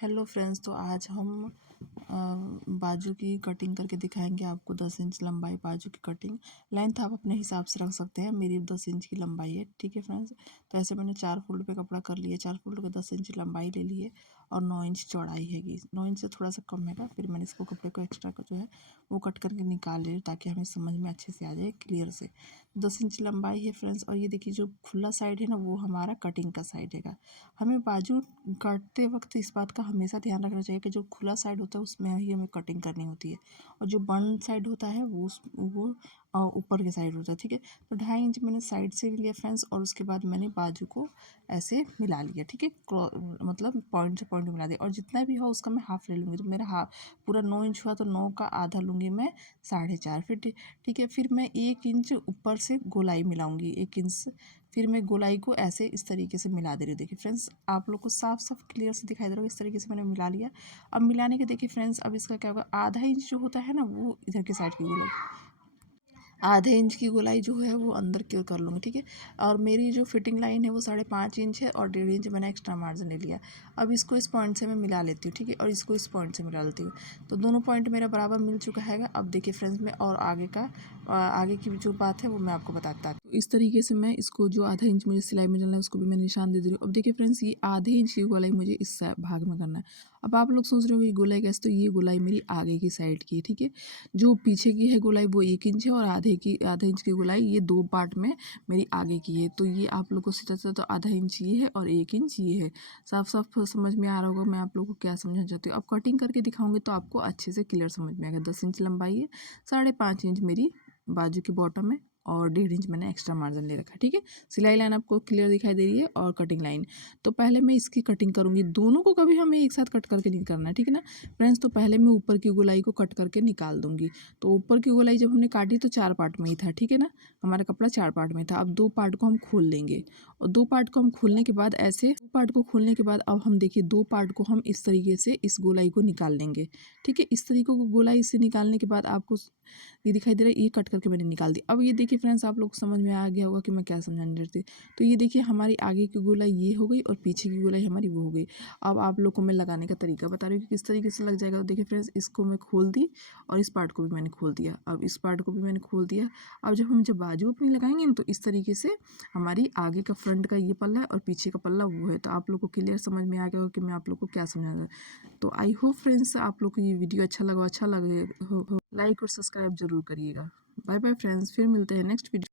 Hello friends, तो आज हम बाजू की कटिंग करके दिखाएंगे आपको। 10 इंच लंबाई बाजू की कटिंग। लेंथ आप अपने हिसाब से रख सकते हैं। मेरी 10 इंच की लंबाई है, ठीक है फ्रेंड्स। तो ऐसे मैंने 4 फोल्ड पे कपड़ा कर लिया। 4 फोल्ड का 10 इंच लंबाई ले लिए और 9 इंच चौड़ाई हैगी। 9 इंच से थोड़ा सा कम हैगा। फिर मैंने इसको कपड़े को एक्स्ट्रा का जो है वो कट करके निकाल लिया ताकि हमें समझ में अच्छे से आ जाए, क्लियर से। 10 इंच लंबाई है फ्रेंड्स। और ये देखिए जो खुला साइड है ना, वो हमारा कटिंग का साइड हैगा। हमें बाजू काटते वक्त इस बात का हमेशा ध्यान रखना चाहिए कि जो खुला साइड होता है उसमें ही हमें कटिंग करनी होती है, और जो बंद साइड होता है वो ऊपर के साइड होता है, ठीक है। तो 2.5 इंच मैंने साइड से लिया फ्रेंड्स, और उसके बाद मैंने बाजू को ऐसे मिला लिया, ठीक है। मतलब पॉइंट से पॉइंट मिला दिया, और जितना भी हो उसका मैं हाफ ले लूँगी। तो मेरा हाफ पूरा 9 इंच हुआ, तो 9 का आधा लूँगी मैं 4.5 फिर, ठीक है। फिर मैं 1 इंच ऊपर से गोलाई मिलाऊंगी, 1 इंच। फिर मैं गोलाई को ऐसे इस तरीके से मिला दे रही हूँ। देखिए फ्रेंड्स, आप लोग को साफ साफ क्लियर से दिखाई दे रहा होगा। इस तरीके से मैंने मिला लिया। अब मिलाने के देखिए फ्रेंड्स, अब इसका क्या होगा, आधा इंच जो होता है ना, वो इधर के साइड की गोलाई, आधे इंच की गोलाई जो है वो अंदर की ओर कर लूँगी, ठीक है। और मेरी जो फिटिंग लाइन है वो 5.5 इंच है, और 1.5 इंच मैंने एक्स्ट्रा मार्जिन ले लिया। अब इसको इस पॉइंट से मैं मिला लेती हूँ, ठीक है, और इसको इस पॉइंट से मिला लेती हूँ। तो दोनों पॉइंट मेरा बराबर मिल चुका है। अब देखिए फ्रेंड्स, में और आगे की जो बात है वो मैं आपको बताता हूँ। तो इस तरीके से मैं इसको जो आधा इंच मुझे सिलाई में डालना है उसको भी मैं निशान दे दे रही हूँ। अब देखिए फ्रेंड्स, ये आधे इंच की गोलाई मुझे इस भाग में करना है। अब आप लोग सोच रहे हो ये गोलाई कैसे, तो ये गोलाई मेरी आगे की साइड की है, ठीक है। जो पीछे की है गोलाई वो 1 इंच है, और आधे इंच की गोलाई ये 2 पार्ट में मेरी आगे की है। तो ये आप लोग को सीधा सीधा तो आधा इंच ये है और 1 इंच ये है। साफ साफ समझ में आ रहा होगा मैं आप लोगों को क्या समझना चाहती हूँ। अब कटिंग करके दिखाऊंगी तो आपको अच्छे से क्लियर समझ में आएगा। 10 इंच लंबाई है, 5.5 इंच मेरी बाजू की बॉटम है, और 1.5 इंच मैंने एक्स्ट्रा मार्जिन ले रखा है, ठीक है। सिलाई लाइन आपको क्लियर दिखाई दे रही है, और कटिंग लाइन। तो पहले मैं इसकी कटिंग करूंगी। दोनों को कभी हमें एक साथ कट करके नहीं करना है, ठीक है ना फ्रेंड्स। तो पहले मैं ऊपर की गोलाई को कट करके निकाल दूंगी। तो ऊपर की गोलाई जब हमने काटी तो 4 पार्ट में ही था, ठीक है ना। हमारा कपड़ा 4 पार्ट में था। अब 2 पार्ट को हम खोल लेंगे, और 2 पार्ट को हम खोलने के बाद ऐसे 2 पार्ट को खोलने के बाद अब हम देखिए 2 पार्ट को हम इस तरीके से इस गोलाई को निकाल लेंगे, ठीक है। इस तरीके को गोलाई से निकालने के बाद आपको ये दिखाई दे रहा है, ये कट करके मैंने निकाल दी। अब ये देखिए फ्रेंड्स, आप लोग समझ में आ गया होगा कि मैं क्या समझाने रही थी। तो ये देखिए हमारी आगे की गोलाई ये हो गई, और पीछे की गोलाई हमारी वो हो गई। अब आप लोग को मैं लगाने का तरीका बता रही हूँ कि किस तरीके से लग जाएगा। तो देखिए फ्रेंड्स, इसको मैं खोल दी, और इस पार्ट को भी मैंने खोल दिया। अब इस पार्ट को भी मैंने खोल दिया। अब जब बाजू अपनी लगाएंगे ना, तो इस तरीके से हमारी आगे का फ्रंट का ये पल्ला है, और पीछे का पल्ला वो है। तो आप लोग को क्लियर समझ में आ गया होगा कि मैं आप लोग को क्या समझा। तो आई होप फ्रेंड्स आप लोग को ये वीडियो अच्छा लगे हो, लाइक और सब्सक्राइब जरूर करिएगा। बाय बाय फ्रेंड्स, फिर मिलते हैं नेक्स्ट वीडियो।